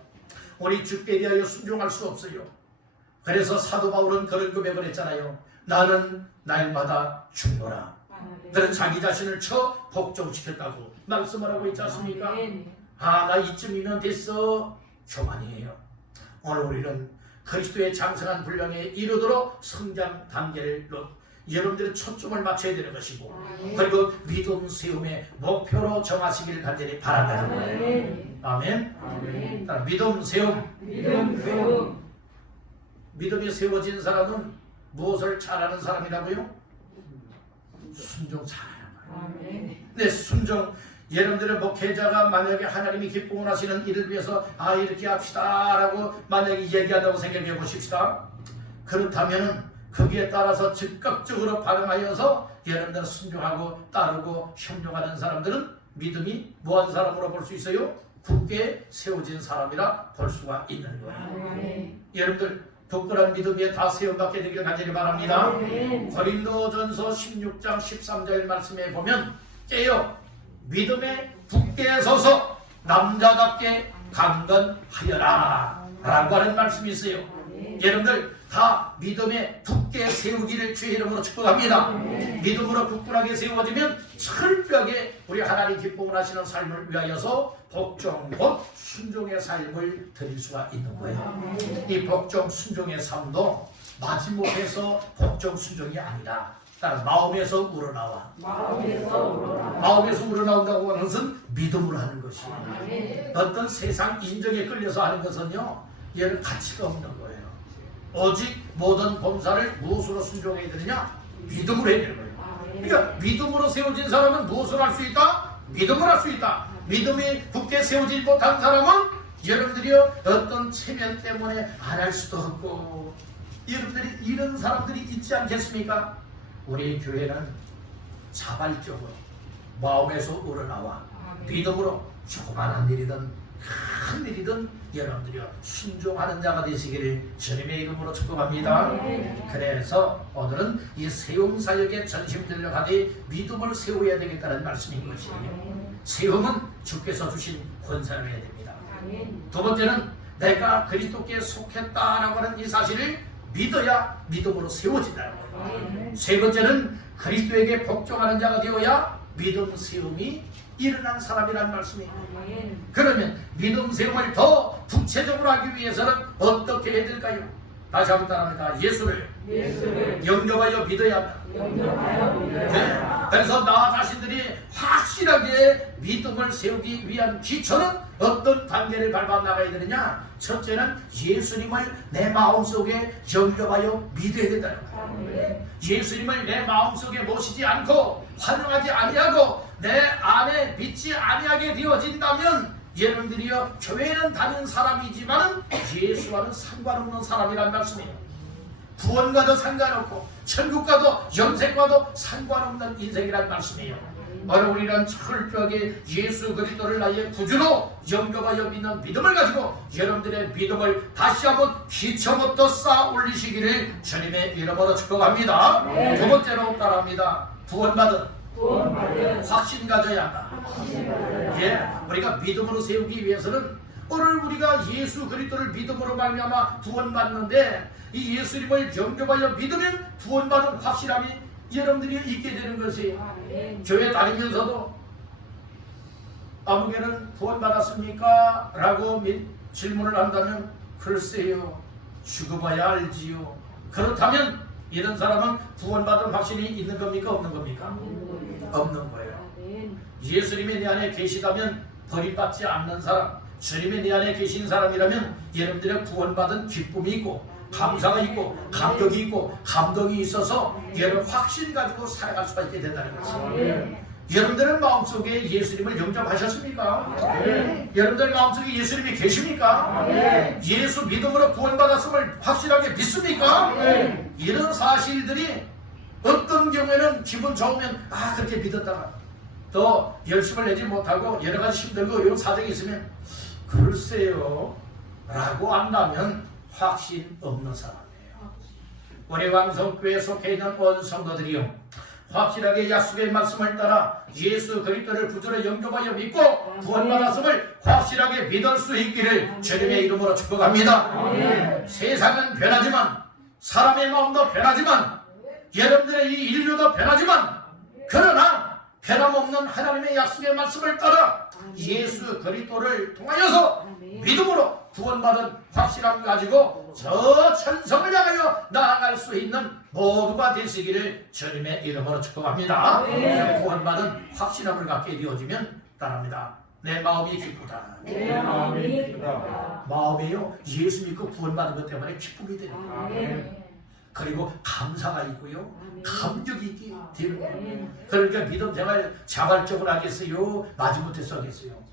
우리 주께 대하여 순종할 수 없어요. 그래서 사도 바울은 그런 고백을 했잖아요. 나는 날마다 죽노라. 그는 자기 자신을 쳐 복종시켰다고 말씀을 하고 있지 않습니까? 아멘. 나 이쯤이면 됐어. 교만이에요. 오늘 우리는 그리스도의 장성한 분량에 이르도록 성장 단계를 여러분들의 초점을 맞춰야 되는 것이고 아멘. 그리고 믿음 세움의 목표로 정하시길 간절히 바란다는 거예요. 아멘. 아멘. 아멘. 따라 믿음 세움. 믿음 세움. 믿음이 세워진 사람은 무엇을 잘하는 사람이라고요? 순종 잘하는 거예요. 아멘. 네, 순종. 여러분들의 목회자가 만약에 하나님이 기쁨을 하시는 일을 위해서 이렇게 합시다 라고 만약에 얘기한다고 생각해 보십시다. 그렇다면 거기에 따라서 즉각적으로 반응하여서 여러분들은 순종하고 따르고 협력하는 사람들은 믿음이 뭐한 사람으로 볼 수 있어요? 굳게 세워진 사람이라 볼 수가 있는 거예요. 아멘. 여러분들 굳건한 믿음에 다 세움받게 되길 간절히 바랍니다. 아멘. 고린도전서 16장 13절 말씀에 보면 깨어 믿음에 굳게 서서 남자답게 강건하여라 라고 하는 말씀이 있어요. 아멘. 여러분들 다 믿음에 굳게 세우기를 주의 이름으로 축복합니다. 믿음으로 굳건하게 세워지면 철저하게 우리 하나님 기쁨을 하시는 삶을 위하여서 복종 곧 순종의 삶을 드릴 수가 있는 거예요. 이 복종 순종의 삶도 마지못해서 복종 순종이 아니라 따라 마음에서 우러나와. 마음에서 우러나온다고 하는 것은 믿음으로 하는 것이에요. 어떤 세상 인정에 끌려서 하는 것은요, 얘는 가치가 없는 거예요. 오직 모든 범사를 무엇으로 순종해야 되느냐? 믿음으로 해야 되는 거예요. 그러니까 믿음으로 세워진 사람은 무엇을 할 수 있다? 믿음을 할 수 있다. 믿음이 굳게 세워지지 못한 사람은 여러분들이 어떤 체면 때문에 안 할 수도 없고, 여러분들이 이런 사람들이 있지 않겠습니까? 우리 교회는 자발적으로 마음에서 우러나와 믿음으로 조그마한 일이든 큰 일이든 여러분들이 순종하는 자가 되시기를 주님의 이름으로 축복합니다. 그래서 오늘은 이 세움사역에 전심 들려가되 믿음을 세워야 되겠다는 말씀인 것이에요. 세움은 주께서 주신 권세를 해야 됩니다. 두 번째는 내가 그리스도께 속했다라고 하는 이 사실을 믿어야 믿음으로 세워진다는 거예요. 세 번째는 그리스도에게 복종하는 자가 되어야 믿음 세움이 일어난 사람이라는 말씀이에요. 그러면 믿음 세움을 더 구체적으로 하기 위해서는 어떻게 해야 될까요? 다시 한번 따라합니다. 예수를 영접하여 믿어야 한다. 네. 그래서 나 자신들이 확실하게 믿음을 세우기 위한 기초는 어떤 단계를 밟아 나가야 되느냐? 첫째는 예수님을 내 마음속에 영접하여 믿어야 된다는 거예요. 예수님을 내 마음속에 모시지 않고 환영하지 아니하고 내 안에 믿지 아니하게 되어진다면 여러분들이요, 교회는 다른 사람이지만 예수와는 상관없는 사람이란 말씀이에요. 구원과도 상관없고 천국과도 영생과도 상관없는 인생이란 말씀이에요. 바로 우리는 철저하게 예수 그리스도를 나의 구주로 영접하여 믿는 믿음을 가지고 여러분들의 믿음을 다시 한번 기초부터 쌓아 올리시기를 주님의 이름으로 축복합니다. 두 번째로 따라합니다. 구원받은 확신 가져야 한다. 예, 우리가 믿음으로 세우기 위해서는 오늘 우리가 예수 그리스도를 믿음으로 말미암아 구원받는데 이 예수님을 영접하여 믿으면 구원받은 확실함이 여러분들이 있게 되는 것이에요. 교회 다니면서도 아무개는 구원받았습니까? 라고 질문을 한다면 글쎄요, 죽어봐야 알지요. 그렇다면 이런 사람은 구원받은 확신이 있는 겁니까? 없는 겁니까? 없는 거예요. 예수님이 내 안에 계시다면 버림받지 않는 사람, 주님이 내 안에 계신 사람이라면 여러분들의 구원받은 기쁨이 있고 감사가 있고 감격이 있고 감동이 있어서 여러분 확신 가지고 살아갈 수가 있게 된다는 거죠. 여러분들은 마음속에 예수님을 영접하셨습니까? 여러분들 마음속에 예수님이 계십니까? 예수 믿음으로 구원받았음을 확실하게 믿습니까? 이런 사실들이 어떤 경우에는 기분 좋으면 그렇게 믿었다가 또 열심을 내지 못하고 여러 가지 힘들고 이런 사정이 있으면 글쎄요 라고 한다면 확신 없는 사람이에요. 우리 왕성교회에 속해 있는 온 성도들이요, 확실하게 약속의 말씀을 따라 예수 그리스도를 구주로 영접하여 믿고 구원받았음을 확실하게 믿을 수 있기를 주님의 이름으로 축복합니다. 세상은 변하지만 사람의 마음도 변하지만 여러분들의 이 인류도 변하지만 그러나 변함없는 하나님의 약속의 말씀을 따라 예수 그리스도를 통하여서 믿음으로 구원받은 확실함을 가지고 저 천성을 향하여 나아갈 수 있는 모두가 되시기를 주님의 이름으로 축복합니다. 구원받은 확실함을 갖게 되어지면 따릅니다. 내 마음이 기쁘다. 마음이요, 예수 믿고 구원받은 것 때문에 기쁨이 되는 거예요. 그리고 감사가 있고요, 감격이 있게 되는 거예요. 그러니까 믿음 생활 자발적으로 하겠어요? 마지못해서 하겠어요?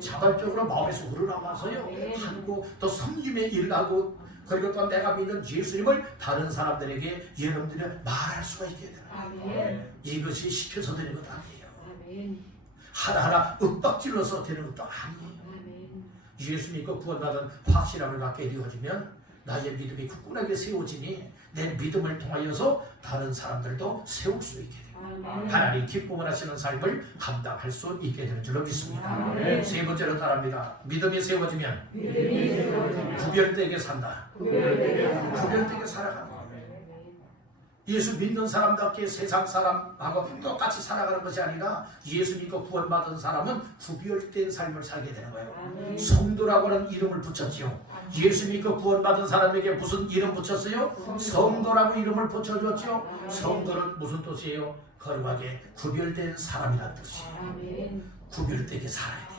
자발적으로 마음에서 우러나와서요 하고 또 섬김의 일을 하고 그리고 또 내가 믿는 예수님을 다른 사람들에게 여러분들이 말할 수가 있게 되는 이것이 시켜서 되는 것 아니에요. 하나하나 윽박질러서 되는 것도 아니에요. 예수 믿고 구원받은 확실함을 갖게 되어지면 나의 믿음이 굳건하게 세워지니 내 믿음을 통하여서 다른 사람들도 세울 수 있게 됩니다. 하나님 기쁨을 하시는 삶을 감당할 수 있게 되는 줄로 믿습니다. 세 번째로 따라합니다. 믿음이 세워지면 구별되게 산다. 구별되게 살아간다. 예수 믿는 사람답게 세상 사람하고 똑같이 살아가는 것이 아니라 예수 믿고 구원받은 사람은 구별된 삶을 살게 되는 거예요. 성도라고는 이름을 붙였지요. 예수 믿고 구원받은 사람에게 무슨 이름 붙였어요? 성도라고 이름을 붙여줬죠. 성도는 무슨 뜻이에요? 거룩하게 구별된 사람이라는 뜻이에요. 구별되게 살아야 돼요.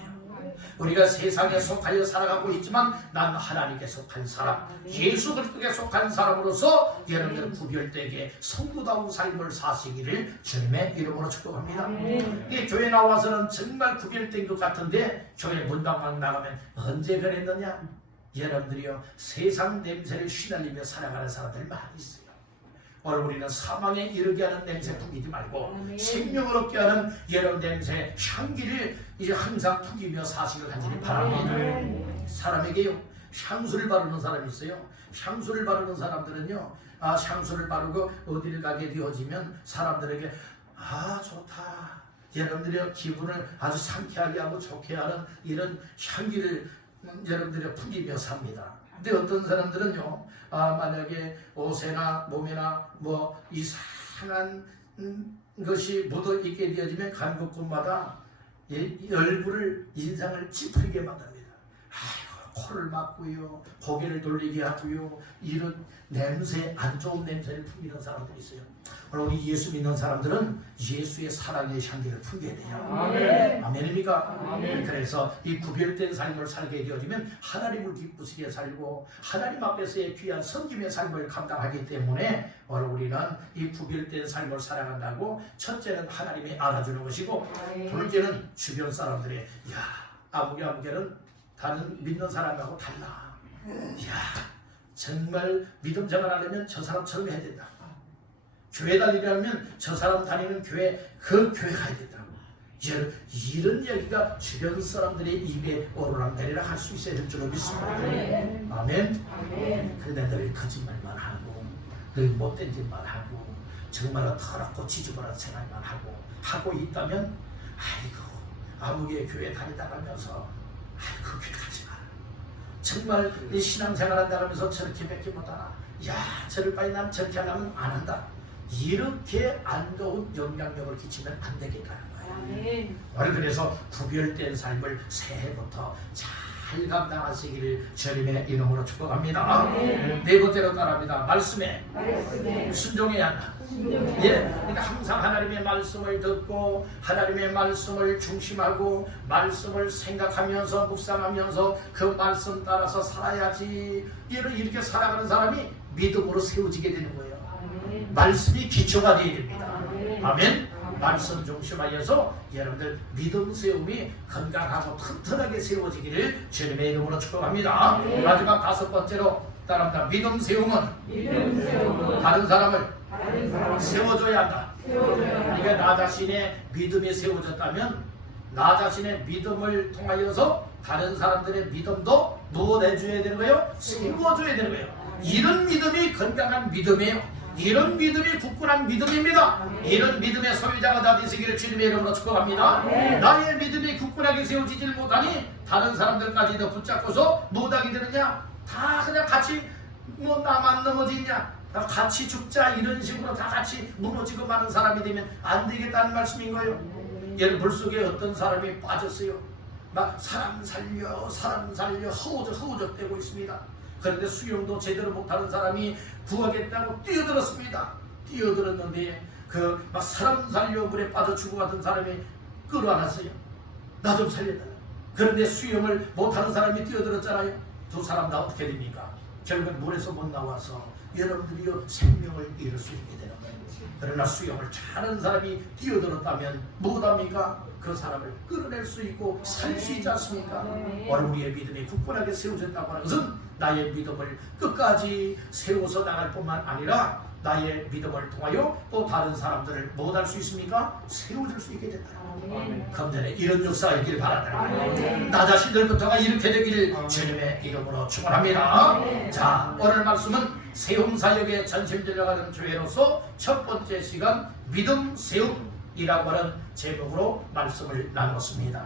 우리가 세상에 속하여 살아가고 있지만 난 하나님께 속한 사람, 예수 그리스도께 속한 사람으로서 여러분들 구별되게 성도다운 삶을 사시기를 주님의 이름으로 축복합니다. 이 교회 나와서는 정말 구별된 것 같은데 교회 문밖만 나가면 언제 그랬느냐? 여러분들이요 세상 냄새를 휘날리며 살아가는 사람들 많이 있어요. 오늘 우리는 사망에 이르게 하는 냄새 풍기지 말고 생명을 얻게 하는 여러분 냄새 향기를 이제 항상 풍기며 사시길 간절히 바랍니다. 사람에게요 향수를 바르는 사람이 있어요. 향수를 바르는 사람들은요 향수를 바르고 어디를 가게 되어지면 사람들에게 좋다, 여러분들의 기분을 아주 상쾌하게 하고 좋게 하는 이런 향기를 여러분들이 풍기며 삽니다. 근데 어떤 사람들은요 만약에 옷에나 몸에나 뭐 이상한 것이 묻어 있게 되어지면 간 곳곳마다 열불을 인상을 찌푸리게 만듭니다. 코를 막고요, 고개를 돌리게 하고요, 이런 냄새, 안 좋은 냄새를 풍기는 사람들이 있어요. 오늘 우리 예수 믿는 사람들은 예수의 사랑의 향기를 풍겨야 돼요. 아멘입니까? 아멘. 그래서 이 구별된 삶을 살게 되어지면 하나님을 기쁘시게 살고 하나님 앞에서의 귀한 섬김의 삶을 감당하기 때문에 오늘 우리는 이 구별된 삶을 살아간다고 첫째는 하나님이 알아주는 것이고 둘째는 주변 사람들의 아무개는 다른 믿는 사람하고 달라. 정말 믿음 생활하려면 저 사람처럼 해야 된다. 교회 다니려면 저 사람 다니는 교회, 그 교회 가야 된다. 이런 얘기가 주변 사람들의 입에 오르락내리락 할 수 있어야 될 줄로 믿습니다. 아멘. 근데 늘 거짓말만 하고 늘 못된 짓만 하고 정말로 더럽고 지저분한 생활만 하고 있다면 아무개 교회 다니다가면서 그 교회 가지 마라. 정말 이 신앙생활 한다면서 저렇게 밖에 못하나, 저를 빨리 난 저렇게 하려면 안 한다. 이렇게 안 좋은 영향력을 끼치면 안 되겠다는 거예요. 그래서 구별된 삶을 새해부터 잘 감당하시기를 주님의 이름으로 축복합니다. 네 번째로 따라합니다. 말씀에 순종해야 한다. 그러니까 항상 하나님의 말씀을 듣고 하나님의 말씀을 중심하고 말씀을 생각하면서 묵상하면서 그 말씀 따라서 살아야지. 이렇게 살아가는 사람이 믿음으로 세워지게 되는 거예요. 말씀이 기초가 되어야 됩니다. 아멘. 말씀 중심하여서 여러분들 믿음 세움이 건강하고 튼튼하게 세워지기를 주님의 이름으로 축복합니다. 마지막 다섯 번째로 따라합니다. 믿음 세움은 다른 사람을 세워줘야 한다. 그러니까 나 자신의 믿음이 세워졌다면 나 자신의 믿음을 통하여서 다른 사람들의 믿음도 누워내줘야 되는 거예요. 세워줘야 되는 거예요. 이런 믿음이 건강한 믿음이에요. 이런 믿음이 굳건한 믿음입니다. 이런 믿음의 소유자가 다 되시기를 주님의 이름으로 축복합니다. 나의 믿음이 굳건하게 세워지질 못하니 다른 사람들까지도 붙잡고서 못하게 되느냐? 다 그냥 같이 나만 넘어지냐? 다 같이 죽자 이런 식으로 다 같이 무너지고 마는 사람이 되면 안 되겠다는 말씀인 거예요. 여러분 물속에 어떤 사람이 빠졌어요. 막 사람 살려 허우적대고 있습니다. 그런데 수영도 제대로 못하는 사람이 구하겠다고 뛰어들었습니다. 뛰어들었는데 막 사람 살려 물에 빠져 죽어가던 사람이 끌어안았어요. 나 좀 살려달라. 그런데 수영을 못하는 사람이 뛰어들었잖아요. 두 사람 다 어떻게 됩니까? 결국 물에서 못 나와서 여러분들이 생명을 잃을 수 있게 되는 거예요. 그러나 수영을 잘하는 사람이 뛰어들었다면 무엇합니까? 그 사람을 끌어낼 수 있고 살 수 있지 않습니까? 오늘 우리의 믿음이 굳건하게 세워졌다고 하는 것은 나의 믿음을 끝까지 세워서 나갈 뿐만 아니라 나의 믿음을 통하여 또 다른 사람들을 무엇할 수 있습니까? 세워줄 수 있게 된다. 감전에 이런 역사가 있기를 바란다. 나 자신들부터가 이렇게 되기를 주님의 이름으로 축원합니다. 자, 오늘 말씀은 세움사역에 전심 들어가는 교회로서 첫 번째 시간 믿음 세움이라고 하는 제목으로 말씀을 나눴습니다.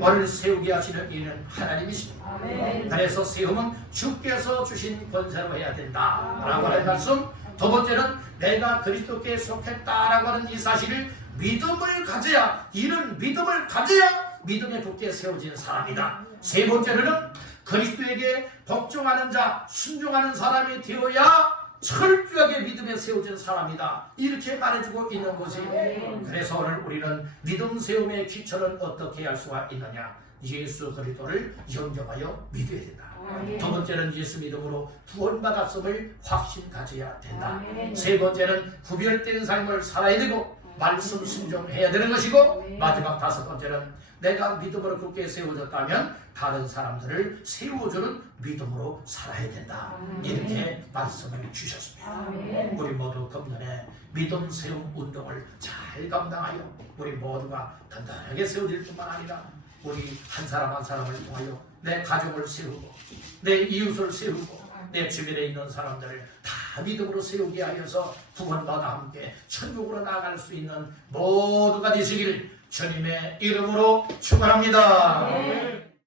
오늘 세우게 하시는 이는 하나님이십니다. 아멘. 그래서 세움은 주께서 주신 권세로 해야 된다라고 하는 말씀. 두 번째는 내가 그리스도께 속했다라고 하는 이 사실을 믿음을 가져야, 이는 믿음을 가져야 믿음에 굳게 세워진 사람이다. 세 번째로는 그리스도에게 복종하는 자, 순종하는 사람이 되어야 철저하게 믿음에 세워진 사람이다. 이렇게 말해주고 있는 것이. 그래서 오늘 우리는 믿음 세움의 기초는 어떻게 할 수가 있느냐? 예수 그리스도를 영접하여 믿어야 된다. 두 번째는 예수 믿음으로 구원받았음을 확신 가져야 된다. 세 번째는 구별된 삶을 살아야 되고 말씀 순종해야 되는 것이고, 마지막 다섯 번째는 내가 믿음으로 굳게 세워졌다면 다른 사람들을 세워주는 믿음으로 살아야 된다. 이렇게 말씀을 주셨습니다. 우리 모두 금년에 믿음 세움 운동을 잘 감당하여 우리 모두가 단단하게 세워질 뿐만 아니라 우리 한 사람 한 사람을 통하여 내 가족을 세우고 내 이웃을 세우고 내 주변에 있는 사람들을 다 믿음으로 세우게 하여서 구원받아 함께 천국으로 나아갈 수 있는 모두가 되시기를 주님의 이름으로 축원합니다.